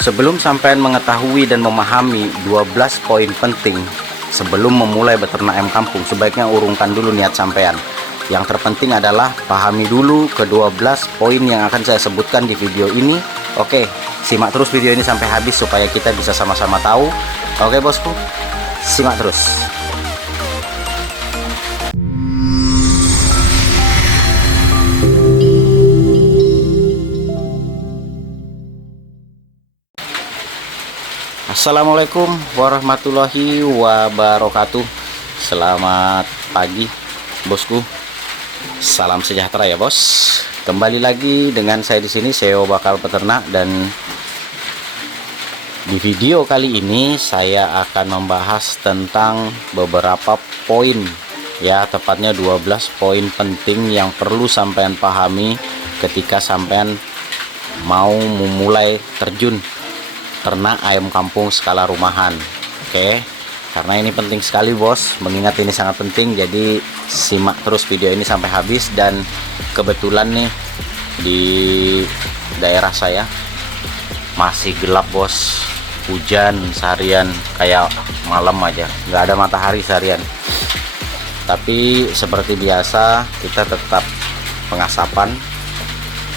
Sebelum sampean mengetahui dan memahami 12 poin penting sebelum memulai beternak ayam kampung, sebaiknya urungkan dulu niat sampean. Yang terpenting adalah pahami dulu ke-12 poin yang akan saya sebutkan di video ini. Oke, simak terus video ini sampai habis supaya kita bisa sama-sama tahu. Oke bosku, simak terus. Assalamualaikum warahmatullahi wabarakatuh. Selamat pagi bosku. Salam sejahtera ya bos. Kembali lagi dengan saya di sini, SEO Bakal Peternak, dan di video kali ini saya akan membahas tentang beberapa poin, ya tepatnya 12 poin penting yang perlu sampean pahami ketika sampean mau memulai terjun ternak ayam kampung skala rumahan. Oke, karena ini penting sekali bos, mengingat ini sangat penting, jadi simak terus video ini sampai habis. Dan kebetulan nih di daerah saya masih gelap bos, hujan seharian, kayak malam aja, nggak ada matahari seharian. Tapi seperti biasa kita tetap pengasapan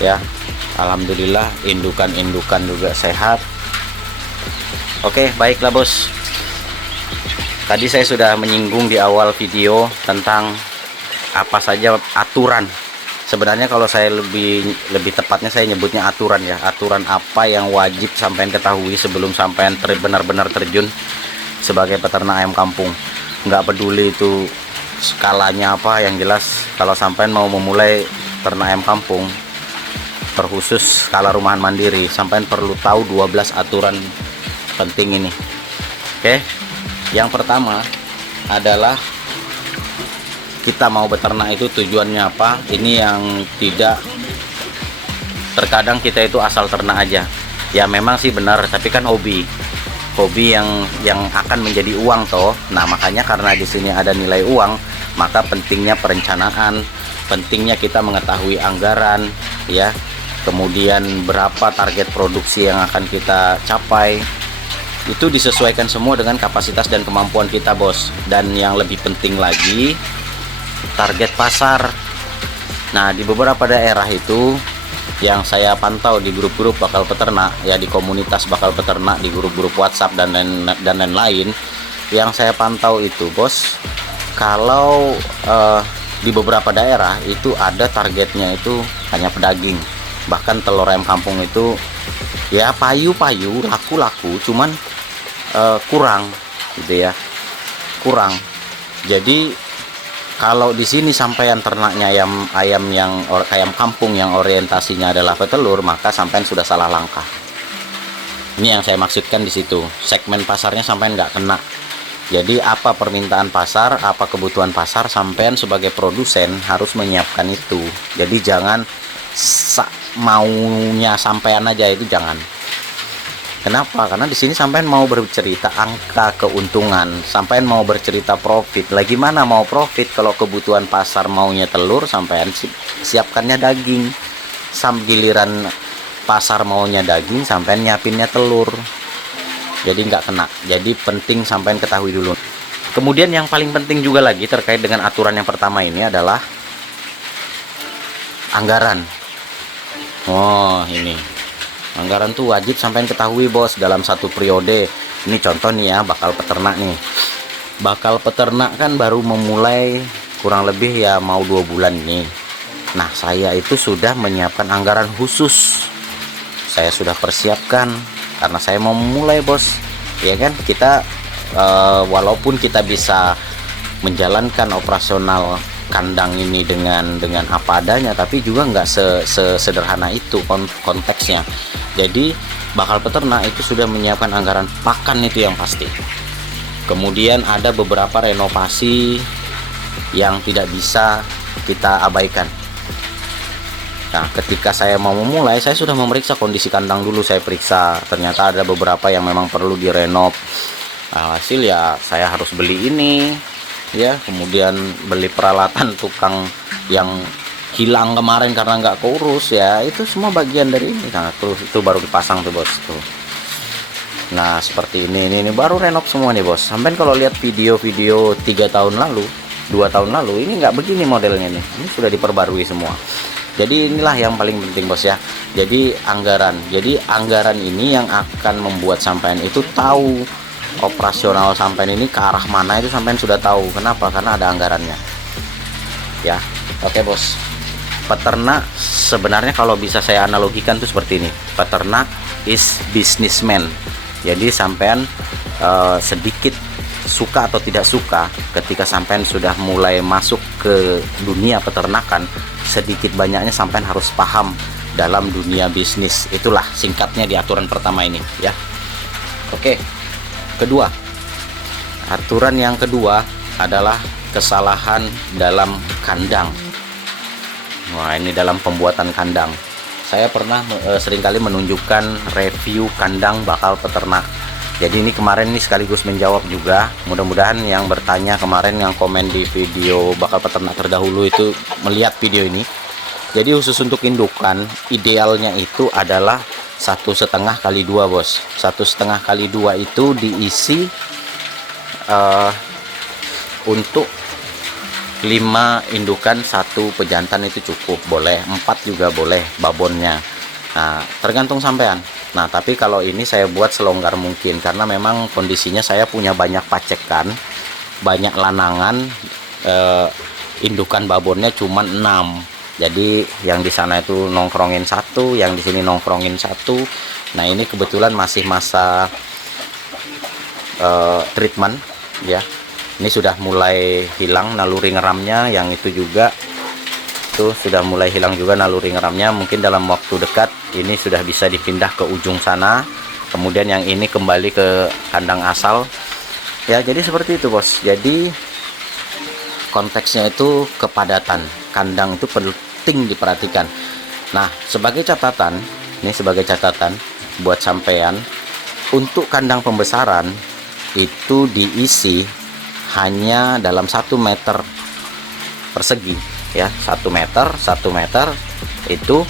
ya, alhamdulillah indukan-indukan juga sehat. Oke, baiklah bos. Tadi saya sudah menyinggung di awal video tentang apa saja aturan. Sebenarnya kalau saya lebih tepatnya saya nyebutnya aturan ya. Aturan apa yang wajib sampean ketahui sebelum sampean benar-benar terjun sebagai peternak ayam kampung. Nggak peduli itu skalanya apa, yang jelas kalau sampean mau memulai ternak ayam kampung terkhusus skala rumahan mandiri, sampean perlu tahu 12 aturan penting ini. Oke, yang pertama adalah kita mau beternak itu tujuannya apa. Ini yang tidak, terkadang kita itu asal ternak aja ya, memang sih benar, tapi kan hobi yang akan menjadi uang toh. Nah makanya karena di sini ada nilai uang, maka pentingnya perencanaan, pentingnya kita mengetahui anggaran ya, kemudian berapa target produksi yang akan kita capai. Itu disesuaikan semua dengan kapasitas dan kemampuan kita bos. Dan yang lebih penting lagi, target pasar. Nah di beberapa daerah itu yang saya pantau di grup-grup bakal peternak ya, di komunitas bakal peternak, di grup-grup WhatsApp dan lain-lain, yang saya pantau itu bos, kalau di beberapa daerah itu ada targetnya itu hanya pedaging. Bahkan telur ayam kampung itu ya payu-payu, laku-laku, cuman kurang gitu ya, kurang. Jadi kalau di sini sampean ternaknya ayam kampung yang orientasinya adalah petelur, maka sampean sudah salah langkah. Ini yang saya maksudkan di situ, segmen pasarnya sampean nggak kena. Jadi apa permintaan pasar, apa kebutuhan pasar, sampean sebagai produsen harus menyiapkan itu. Jadi jangan maunya sampean aja, itu jangan. Kenapa? Karena di sini sampean mau bercerita angka keuntungan, sampean mau bercerita profit. Lagi mana mau profit kalau kebutuhan pasar maunya telur, sampean siapkannya daging. Giliran pasar maunya daging, sampean nyiapinnya telur. Jadi nggak kena. Jadi penting sampean ketahui dulu. Kemudian yang paling penting juga lagi terkait dengan aturan yang pertama ini adalah anggaran. Oh ini, anggaran tuh wajib sampai ketahui bos dalam satu periode. Ini contoh nih ya, bakal peternak nih. Bakal peternak kan baru memulai kurang lebih ya mau 2 bulan nih. Nah saya itu sudah menyiapkan anggaran khusus. Saya sudah persiapkan karena saya mau memulai bos. Ya kan, kita walaupun kita bisa menjalankan operasional kandang ini dengan apa adanya, tapi juga nggak sesederhana itu konteksnya. Jadi bakal peternak itu sudah menyiapkan anggaran pakan, itu yang pasti. Kemudian ada beberapa renovasi yang tidak bisa kita abaikan. Nah ketika saya mau memulai, saya sudah memeriksa kondisi kandang dulu. Saya periksa, ternyata ada beberapa yang memang perlu direnov. Hasil ya saya harus beli ini ya, kemudian beli peralatan tukang yang hilang kemarin karena nggak keurus ya, itu semua bagian dari ini. Nah terus itu baru dipasang tuh bos tuh. Nah seperti ini baru renov semua nih bos. Sampai kalau lihat video-video 3 tahun lalu, 2 tahun lalu, ini nggak begini modelnya nih. Ini sudah diperbarui semua. Jadi inilah yang paling penting bos ya. Jadi anggaran. Jadi anggaran ini yang akan membuat sampean itu tahu operasional sampean ini ke arah mana, itu sampean sudah tahu. Kenapa? Karena ada anggarannya. Ya, oke bos. Peternak sebenarnya kalau bisa saya analogikan tuh seperti ini. Peternak is businessman. Jadi sampean sedikit suka atau tidak suka, ketika sampean sudah mulai masuk ke dunia peternakan, sedikit banyaknya sampean harus paham dalam dunia bisnis. Itulah singkatnya di aturan pertama ini ya. Oke, kedua, aturan yang kedua adalah kesalahan dalam kandang. Wah, ini dalam pembuatan kandang. Saya pernah seringkali menunjukkan review kandang bakal peternak. Jadi ini kemarin ini sekaligus menjawab juga. Mudah-mudahan yang bertanya kemarin, yang komen di video bakal peternak terdahulu itu melihat video ini. Jadi khusus untuk indukan, idealnya itu adalah 1,5 kali 2 bos. 1,5 kali 2 itu diisi untuk 5 indukan, 1 pejantan itu cukup, boleh 4 juga boleh babonnya. Nah tergantung sampean. Nah tapi kalau ini saya buat selonggar mungkin, karena memang kondisinya saya punya banyak pacekan, banyak lanangan, indukan babonnya cuma 6. Jadi yang di sana itu nongkrongin 1, yang di sini nongkrongin 1. Nah ini kebetulan masih masa treatment ya. Ini sudah mulai hilang naluri ngeramnya, yang itu juga tuh sudah mulai hilang juga naluri ngeramnya. Mungkin dalam waktu dekat ini sudah bisa dipindah ke ujung sana, kemudian yang ini kembali ke kandang asal ya. Jadi seperti itu bos. Jadi konteksnya itu kepadatan kandang itu penting diperhatikan. Nah sebagai catatan, ini sebagai catatan buat sampean, untuk kandang pembesaran itu diisi hanya dalam 1 meter persegi ya. 1 meter itu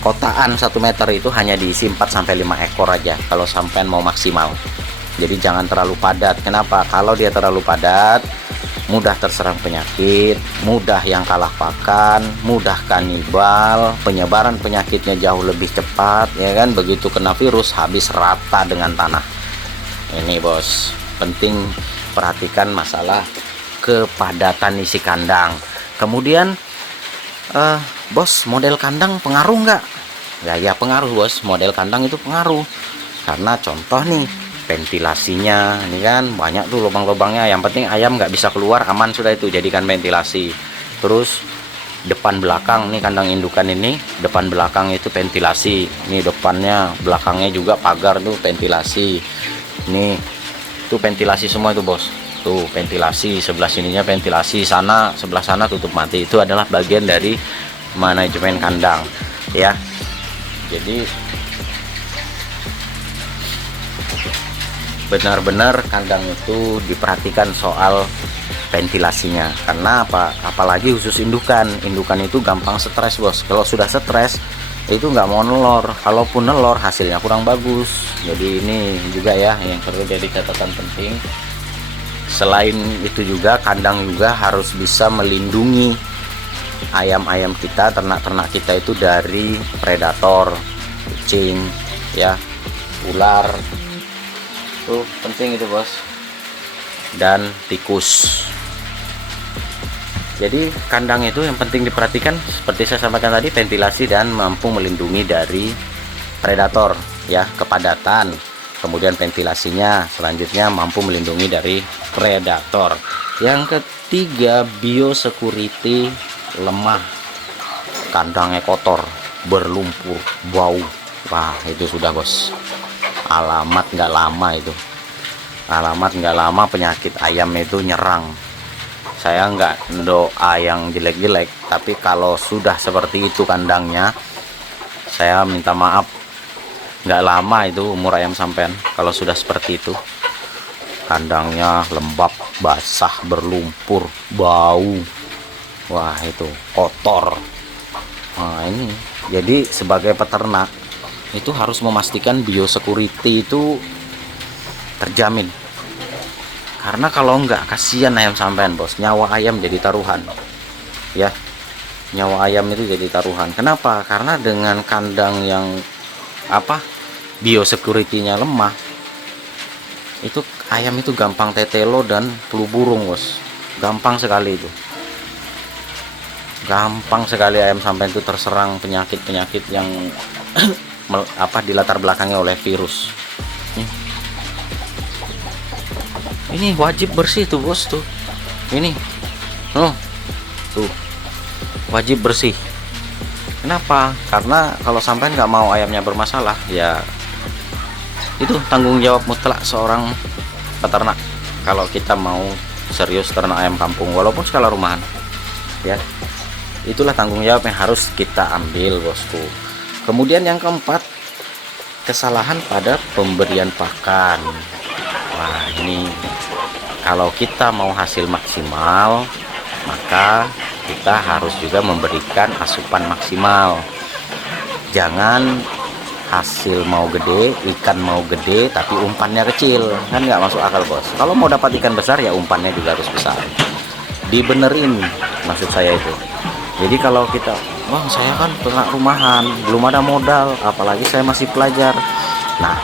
kotaan 1 meter itu hanya diisi 4-5 ekor aja kalau sampean mau maksimal. Jadi jangan terlalu padat. Kenapa? Kalau dia terlalu padat, mudah terserang penyakit, mudah yang kalah pakan, mudah kanibal, penyebaran penyakitnya jauh lebih cepat ya kan. Begitu kena virus habis rata dengan tanah. Ini bos, penting perhatikan masalah kepadatan isi kandang. Kemudian bos, model kandang pengaruh nggak? Ya pengaruh bos, model kandang itu pengaruh. Karena contoh nih, ventilasinya ini kan banyak tuh lubang-lubangnya. Yang penting ayam nggak bisa keluar, aman sudah, itu jadikan ventilasi. Terus depan belakang nih, kandang indukan ini depan belakang itu ventilasi. Ini depannya belakangnya juga pagar tuh ventilasi. Ini tuh ventilasi semua itu bos. Tuh ventilasi, sebelah sininya ventilasi, sana sebelah sana tutup mati. Itu adalah bagian dari manajemen kandang ya. Jadi benar-benar kandang itu diperhatikan soal ventilasinya. Karena apa? Apalagi khusus indukan itu gampang stres bos. Kalau sudah stres itu nggak mau nelor, kalaupun nelor hasilnya kurang bagus. Jadi ini juga ya yang perlu jadi catatan penting. Selain itu juga kandang juga harus bisa melindungi ayam-ayam kita, ternak-ternak kita itu dari predator, kucing ya, ular, tuh penting itu bos, dan tikus. Jadi kandang itu yang penting diperhatikan seperti saya sampaikan tadi, ventilasi dan mampu melindungi dari predator ya, kepadatan. Kemudian ventilasinya selanjutnya mampu melindungi dari predator. Yang ketiga, biosecurity lemah. Kandangnya kotor, berlumpur, bau. Wah itu sudah bos, alamat nggak lama itu. Alamat nggak lama penyakit ayam itu nyerang. Saya nggak doa yang jelek-jelek, tapi kalau sudah seperti itu kandangnya, saya minta maaf, nggak lama itu umur ayam sampean. Kalau sudah seperti itu, kandangnya lembab, basah, berlumpur, bau, wah itu kotor. Nah ini, jadi sebagai peternak itu harus memastikan biosecurity itu terjamin. Karena kalau enggak, kasihan ayam sampean bos, nyawa ayam jadi taruhan ya, nyawa ayam itu jadi taruhan. Kenapa? Karena dengan kandang yang biosecurity-nya lemah, itu ayam itu gampang tetelo dan flu burung bos, gampang sekali itu, gampang sekali ayam sampean itu terserang penyakit-penyakit yang dilatar belakangi oleh virus. Ini wajib bersih tuh bos tuh, ini tuh wajib bersih. Kenapa? Karena kalau sampai nggak mau ayamnya bermasalah, ya itu tanggung jawab mutlak seorang peternak. Kalau kita mau serius ternak ayam kampung walaupun skala rumahan, ya itulah tanggung jawab yang harus kita ambil bosku. Kemudian yang keempat, kesalahan pada pemberian pakan. Wah, ini kalau kita mau hasil maksimal, maka kita harus juga memberikan asupan maksimal. Jangan hasil mau gede, ikan mau gede, tapi umpannya kecil, kan nggak masuk akal bos. Kalau mau dapat ikan besar, ya umpannya juga harus besar. Dibenerin, maksud saya itu. Jadi kalau kita, wah saya kan ternak rumahan, belum ada modal, apalagi saya masih pelajar. Nah,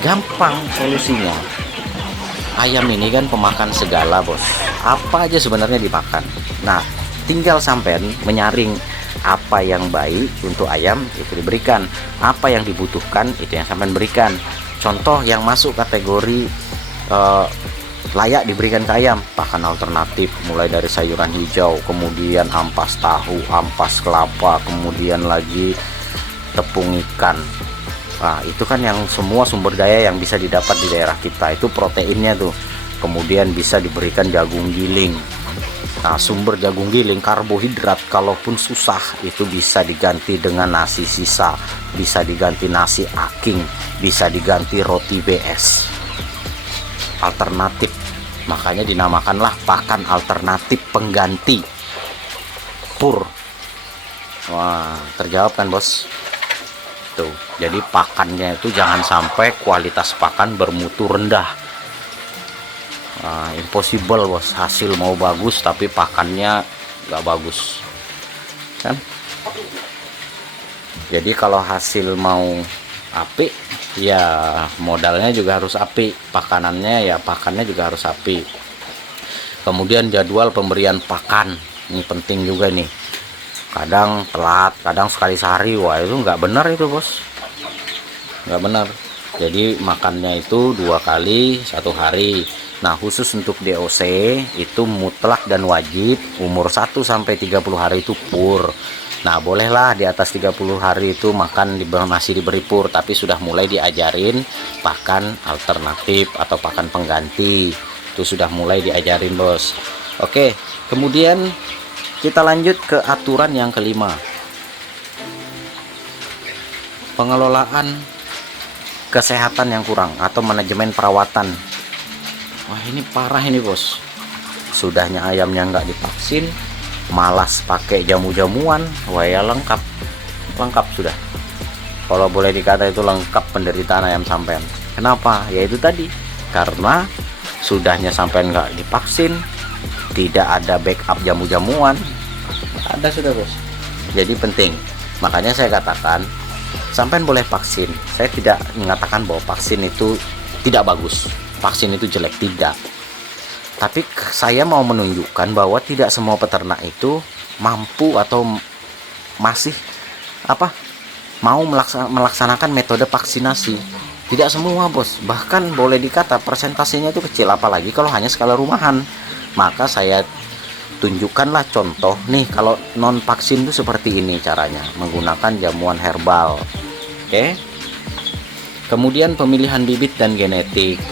gampang solusinya. Ayam ini kan pemakan segala bos, apa aja sebenarnya dimakan. Nah, tinggal sampean menyaring apa yang baik untuk ayam itu diberikan, apa yang dibutuhkan itu yang sampean berikan. Contoh yang masuk kategori layak diberikan ke ayam, pakan alternatif mulai dari sayuran hijau, kemudian ampas tahu, ampas kelapa, kemudian lagi tepung ikan. Nah, itu kan yang semua sumber daya yang bisa didapat di daerah kita, itu proteinnya tuh. Kemudian bisa diberikan jagung giling. Nah, sumber jagung giling, karbohidrat kalaupun susah itu bisa diganti dengan nasi sisa, bisa diganti nasi aking, bisa diganti roti BS. Alternatif, makanya dinamakanlah pakan alternatif pengganti pur. Wah, terjawab kan bos? Tuh, jadi pakannya itu jangan sampai kualitas pakan bermutu rendah. Nah, impossible bos, hasil mau bagus tapi pakannya nggak bagus kan. Jadi kalau hasil mau apik, ya modalnya juga harus apik, pakanannya ya pakannya juga harus apik. Kemudian jadwal pemberian pakan ini penting juga nih. Kadang telat, kadang sekali sehari. Wah, itu nggak benar itu bos, nggak benar. Jadi makannya itu 2 kali 1 hari. Nah, khusus untuk DOC itu mutlak dan wajib umur 1 sampai 30 hari itu pur. Nah, bolehlah di atas 30 hari itu makan masih diberi pur, tapi sudah mulai diajarin pakan alternatif atau pakan pengganti. Itu sudah mulai diajarin bos. Oke, kemudian kita lanjut ke aturan yang kelima, pengelolaan kesehatan yang kurang atau manajemen perawatan. Wah, ini parah ini bos, sudahnya ayamnya nggak divaksin, malas pakai jamu-jamuan. Wah, ya lengkap sudah, kalau boleh dikata itu lengkap penderitaan ayam sampean. Kenapa? Ya itu tadi, karena sudahnya sampean nggak divaksin, tidak ada backup jamu-jamuan, ada sudah bos. Jadi penting, makanya saya katakan sampean boleh vaksin. Saya tidak mengatakan bahwa vaksin itu tidak bagus, vaksin itu jelek, tidak. Tapi saya mau menunjukkan bahwa tidak semua peternak itu mampu atau masih mau melaksanakan metode vaksinasi. Tidak semua bos, bahkan boleh dikata persentasenya itu kecil, apalagi kalau hanya skala rumahan. Maka saya tunjukkanlah contoh nih, kalau non vaksin itu seperti ini caranya, menggunakan jamuan herbal. Oke. Kemudian pemilihan bibit dan genetik.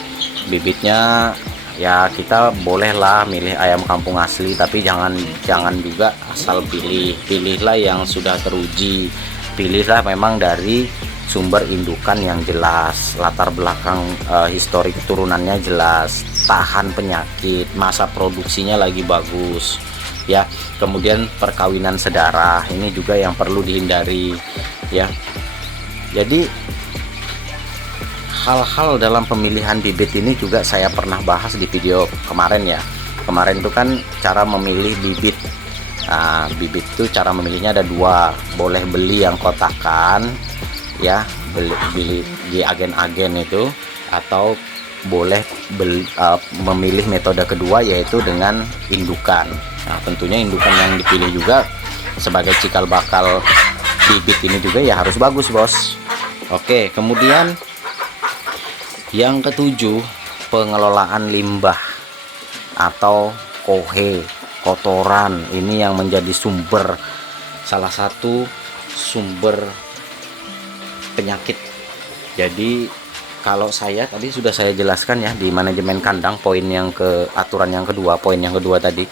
Bibitnya ya kita bolehlah milih ayam kampung asli, tapi jangan juga asal pilihlah yang sudah teruji. Pilihlah memang dari sumber indukan yang jelas, latar belakang histori keturunannya jelas, tahan penyakit, masa produksinya lagi bagus ya. Kemudian perkawinan sedarah ini juga yang perlu dihindari ya. Jadi hal-hal dalam pemilihan bibit ini juga saya pernah bahas di video kemarin ya. Kemarin itu kan cara memilih bibit. Nah, bibit itu cara memilihnya ada dua, boleh beli yang kotakan ya, beli di agen-agen itu, atau boleh memilih metode kedua yaitu dengan indukan. Nah, tentunya indukan yang dipilih juga sebagai cikal bakal bibit ini juga ya harus bagus, bos. Oke, kemudian yang ketujuh, pengelolaan limbah atau kohe, kotoran. Ini yang menjadi salah satu sumber penyakit. Jadi kalau tadi sudah saya jelaskan ya di manajemen kandang, aturan yang kedua, poin yang kedua tadi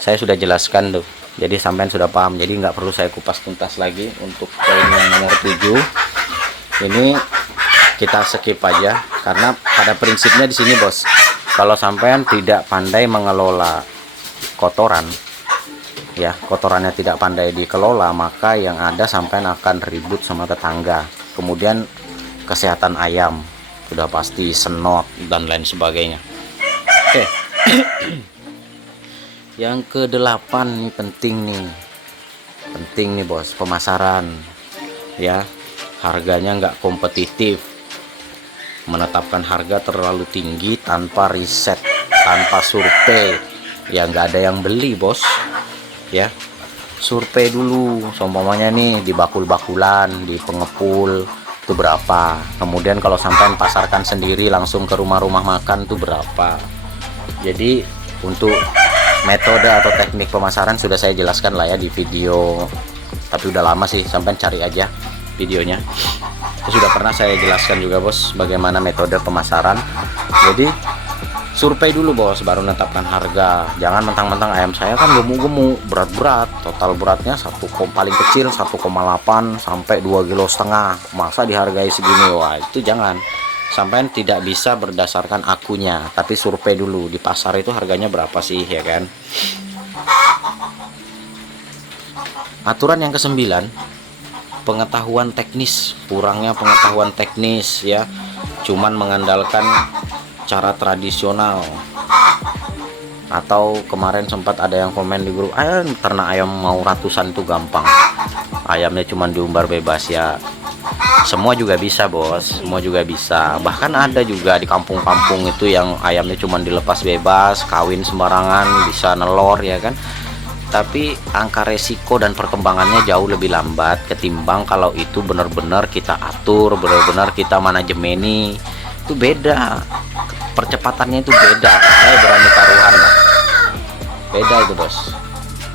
saya sudah jelaskan tuh. Jadi sampean sudah paham, jadi nggak perlu saya kupas tuntas lagi. Untuk poin yang nomor 7 ini kita skip aja, karena pada prinsipnya di sini, bos, kalau sampean tidak pandai mengelola kotoran ya, kotorannya tidak pandai dikelola, maka yang ada sampean akan ribut sama tetangga. Kemudian kesehatan ayam sudah pasti senot dan lain sebagainya. Oke. Yang ke-8 nih penting nih bos, pemasaran ya. Harganya nggak kompetitif, menetapkan harga terlalu tinggi tanpa riset, tanpa survei ya, nggak ada yang beli, bos ya. Survei dulu, seumpamanya nih di bakul-bakulan, di pengepul itu berapa, kemudian kalau sampai pasarkan sendiri langsung ke rumah-rumah makan itu berapa. Jadi untuk metode atau teknik pemasaran sudah saya jelaskan lah ya di video, tapi udah lama sih, sampai cari aja videonya. Itu sudah pernah saya jelaskan juga, bos, bagaimana metode pemasaran. Jadi survei dulu, bos, baru menetapkan harga. Jangan mentang-mentang ayam saya kan gemuk-gemuk, berat-berat, total beratnya paling kecil 1,8 sampai 2,5 kilo, masa dihargai segini? Wah, itu jangan. Sampai tidak bisa berdasarkan akunya, tapi survei dulu di pasar itu harganya berapa sih, ya kan. Aturan yang ke-9, pengetahuan teknis. Kurangnya pengetahuan teknis ya, cuman mengandalkan cara tradisional. Atau kemarin sempat ada yang komen di grup, ternak ayam mau ratusan itu gampang, ayamnya cuman diumbar bebas. Ya semua juga bisa, bos, semua juga bisa. Bahkan ada juga di kampung-kampung itu yang ayamnya cuman dilepas bebas, kawin sembarangan, bisa nelor ya kan. Tapi angka resiko dan perkembangannya jauh lebih lambat ketimbang kalau itu benar-benar kita atur, benar-benar kita manajemeni. Itu beda, percepatannya itu beda. Saya berani taruhan lah, beda itu, bos.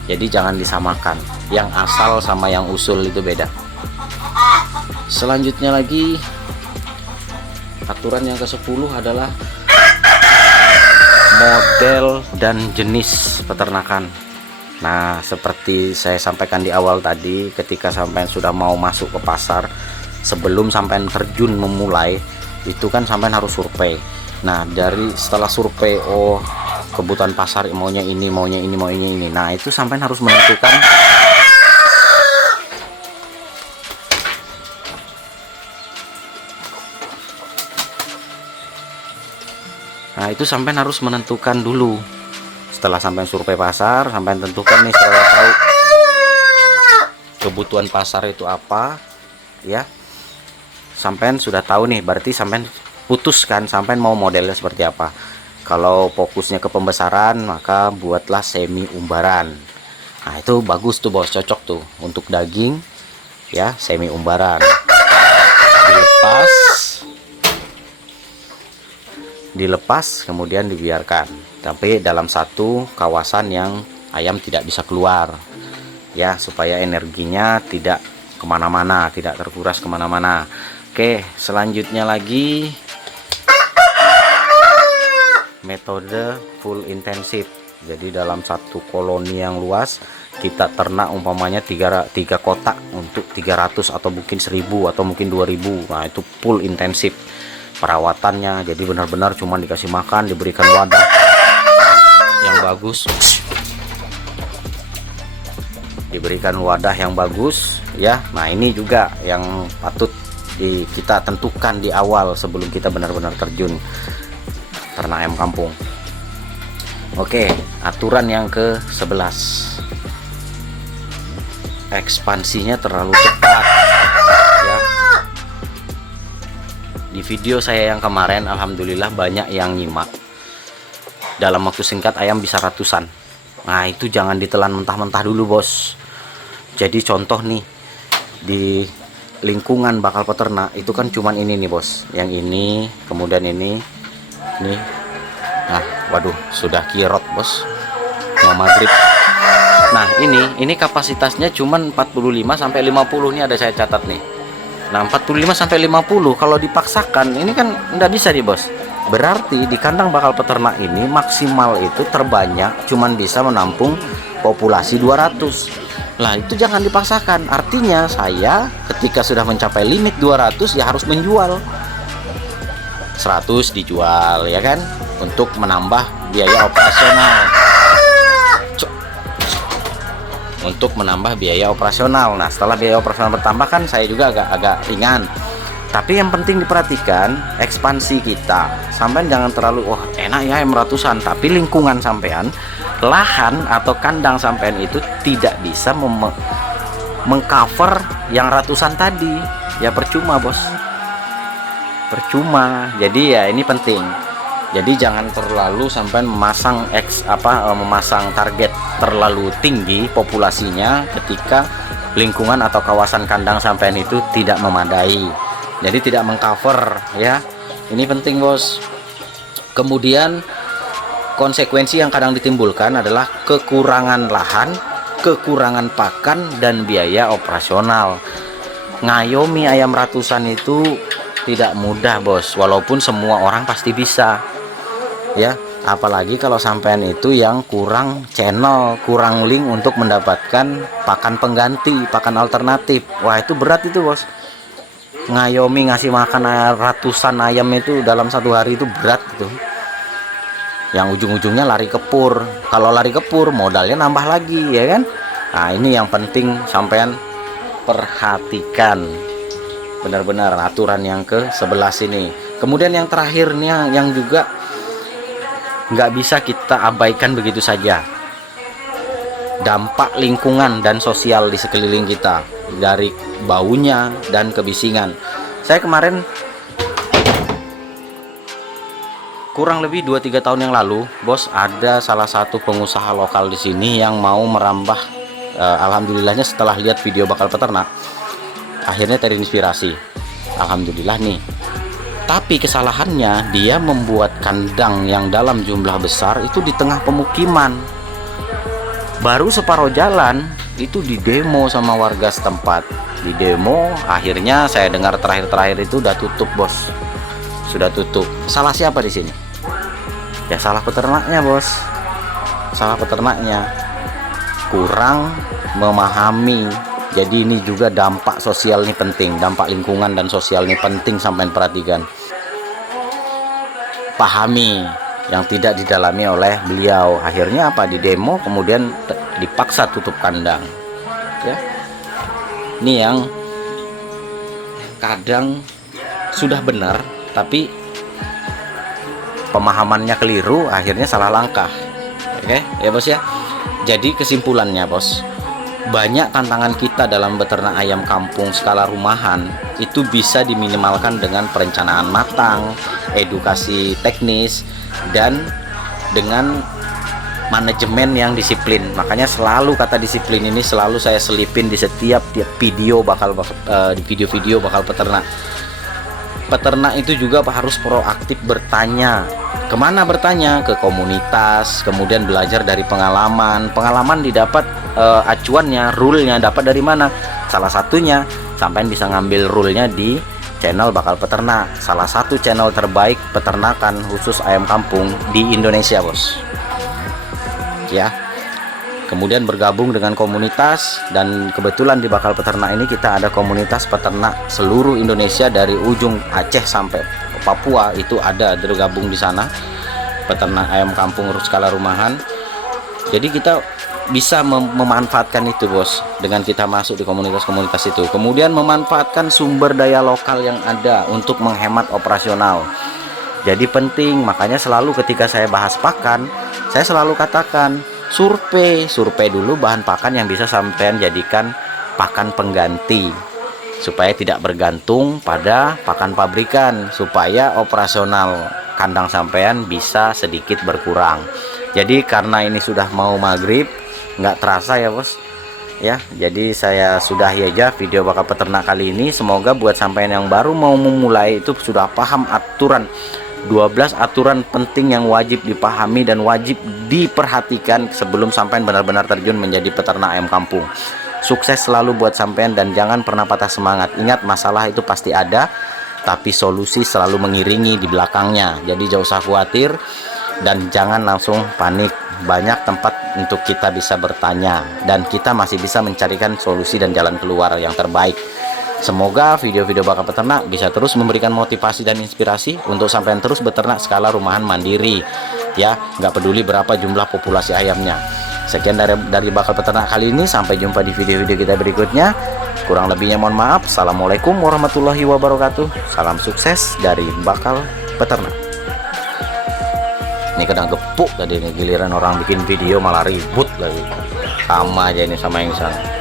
Jadi jangan disamakan, yang asal sama yang usul itu beda. Selanjutnya lagi, aturan yang ke-10 adalah model dan jenis peternakan. Nah, seperti saya sampaikan di awal tadi, ketika sampean sudah mau masuk ke pasar, sebelum sampean terjun memulai, itu kan sampean harus survei. Nah, setelah survei, oh kebutuhan pasar maunya ini, maunya ini, maunya ini. Nah, itu sampean harus menentukan dulu. Setelah sampai survei pasar, sampai tentukan nih, setelah tahu kebutuhan pasar itu apa ya, sampai sudah tahu nih, berarti sampai putuskan sampai mau modelnya seperti apa. Kalau fokusnya ke pembesaran, maka buatlah semi umbaran. Nah, itu bagus tuh, bos, cocok tuh untuk daging ya, semi umbaran. Dilepas kemudian dibiarkan, tapi dalam satu kawasan yang ayam tidak bisa keluar ya, supaya energinya tidak kemana-mana, tidak terkuras kemana-mana. Oke, selanjutnya lagi metode full intensif. Jadi dalam satu koloni yang luas kita ternak umpamanya tiga kotak untuk 300 atau mungkin 1000 atau mungkin 2000. Nah, itu full intensif perawatannya. Jadi benar-benar cuma dikasih makan, diberikan wadah yang bagus, ya. Nah, ini juga yang patut kita tentukan di awal sebelum kita benar-benar terjun ternak ayam kampung. Oke, aturan yang ke-11, ekspansinya terlalu cepat ya. Di video saya yang kemarin alhamdulillah banyak yang nyimak, dalam waktu singkat ayam bisa ratusan. Nah itu jangan ditelan mentah-mentah dulu bos. Jadi contoh nih, di lingkungan bakal peternak itu kan cuman ini nih bos, yang ini, kemudian ini nih. Nah waduh, sudah kirot bos, mau maghrib. Nah ini kapasitasnya cuman 45 sampai 50 nih, ada saya catat nih. Nah 45 sampai 50 kalau dipaksakan ini kan nggak bisa nih bos. Berarti di kandang bakal peternak ini maksimal itu terbanyak cuman bisa menampung populasi 200. Lah itu jangan dipaksakan. Artinya saya ketika sudah mencapai limit 200 ya harus menjual 100, dijual ya kan, untuk menambah biaya operasional. Untuk menambah biaya operasional. Nah setelah biaya operasional bertambah kan saya juga agak ringan. Tapi yang penting diperhatikan ekspansi kita. Sampai jangan terlalu wah enak ya ayam ratusan, tapi lingkungan sampean, lahan atau kandang sampean itu tidak bisa mengcover yang ratusan tadi. Ya percuma bos, percuma. Jadi ya ini penting. Jadi jangan terlalu sampai memasang memasang target terlalu tinggi populasinya ketika lingkungan atau kawasan kandang sampean itu tidak memadai. Jadi tidak mengcover ya. Ini penting bos. Kemudian konsekuensi yang kadang ditimbulkan adalah kekurangan lahan, kekurangan pakan dan biaya operasional. Ngayomi ayam ratusan itu tidak mudah bos, walaupun semua orang pasti bisa ya, apalagi kalau sampean itu yang kurang channel, kurang link untuk mendapatkan pakan pengganti, pakan alternatif. Wah itu berat itu bos. Ngayomi ngasih makan ratusan ayam itu dalam satu hari itu berat gitu. Yang ujung-ujungnya lari ke pur. Kalau lari ke pur modalnya nambah lagi ya kan. Nah ini yang penting sampean perhatikan benar-benar aturan yang ke-11 ini. Kemudian yang terakhirnya yang juga nggak bisa kita abaikan begitu saja, dampak lingkungan dan sosial di sekeliling kita, dari baunya dan kebisingan. Saya kemarin kurang lebih 2-3 tahun yang lalu bos, ada salah satu pengusaha lokal di sini yang mau merambah, alhamdulillahnya setelah lihat video bakal peternak akhirnya terinspirasi, alhamdulillah nih. Tapi kesalahannya dia membuat kandang yang dalam jumlah besar itu di tengah pemukiman. Baru separuh jalan itu didemo sama warga setempat. Didemo, akhirnya saya dengar terakhir-terakhir itu udah tutup bos. Sudah tutup. Salah siapa di sini? Ya salah peternaknya bos. Salah peternaknya. Kurang memahami. Jadi ini juga dampak sosial ini penting, dampak lingkungan dan sosial ini penting sampai perhatikan. Pahami yang tidak didalami oleh beliau. Akhirnya apa? Di demo kemudian dipaksa tutup kandang. Ya. Ini yang kadang sudah benar tapi pemahamannya keliru, akhirnya salah langkah. Oke, ya bos ya. Jadi kesimpulannya bos, banyak tantangan kita dalam beternak ayam kampung skala rumahan itu bisa diminimalkan dengan perencanaan matang, edukasi teknis, dan dengan manajemen yang disiplin. Makanya selalu kata disiplin ini selalu saya selipin di setiap video di video-video bakal peternak. Peternak itu juga harus proaktif bertanya. Kemana bertanya? Ke komunitas, kemudian belajar dari pengalaman. Pengalaman didapat acuannya, rule-nya dapat dari mana? Salah satunya sampai bisa ngambil rule-nya di channel bakal peternak, salah satu channel terbaik peternakan khusus ayam kampung di Indonesia bos ya. Kemudian bergabung dengan komunitas, dan kebetulan di bakal peternak ini kita ada komunitas peternak seluruh Indonesia dari ujung Aceh sampai Papua itu ada tergabung di sana, peternak ayam kampung skala rumahan. Jadi kita bisa memanfaatkan itu bos, dengan kita masuk di komunitas-komunitas itu, kemudian memanfaatkan sumber daya lokal yang ada untuk menghemat operasional. Jadi penting, makanya selalu ketika saya bahas pakan, saya selalu katakan survei dulu bahan pakan yang bisa sampean jadikan pakan pengganti, supaya tidak bergantung pada pakan pabrikan, supaya operasional kandang sampean bisa sedikit berkurang. Jadi karena ini sudah mau maghrib, nggak terasa ya bos ya, jadi saya sudahi aja video bakal peternak kali ini. Semoga buat sampean yang baru mau memulai itu sudah paham aturan 12 aturan penting yang wajib dipahami dan wajib diperhatikan sebelum sampean benar-benar terjun menjadi peternak ayam kampung. Sukses selalu buat sampean dan jangan pernah patah semangat. Ingat, masalah itu pasti ada, tapi solusi selalu mengiringi di belakangnya. Jadi jangan usah khawatir dan jangan langsung panik. Banyak tempat untuk kita bisa bertanya dan kita masih bisa mencarikan solusi dan jalan keluar yang terbaik. Semoga video-video bakal peternak bisa terus memberikan motivasi dan inspirasi untuk sampean terus beternak skala rumahan mandiri ya, nggak peduli berapa jumlah populasi ayamnya. Sekian dari bakal peternak kali ini, sampai jumpa di video-video kita berikutnya. Kurang lebihnya mohon maaf. Assalamualaikum warahmatullahi wabarakatuh. Salam sukses dari bakal peternak. Ini kadang gepuk tadi nih, giliran orang bikin video malah ribut lagi. Sama aja ini sama yang sana.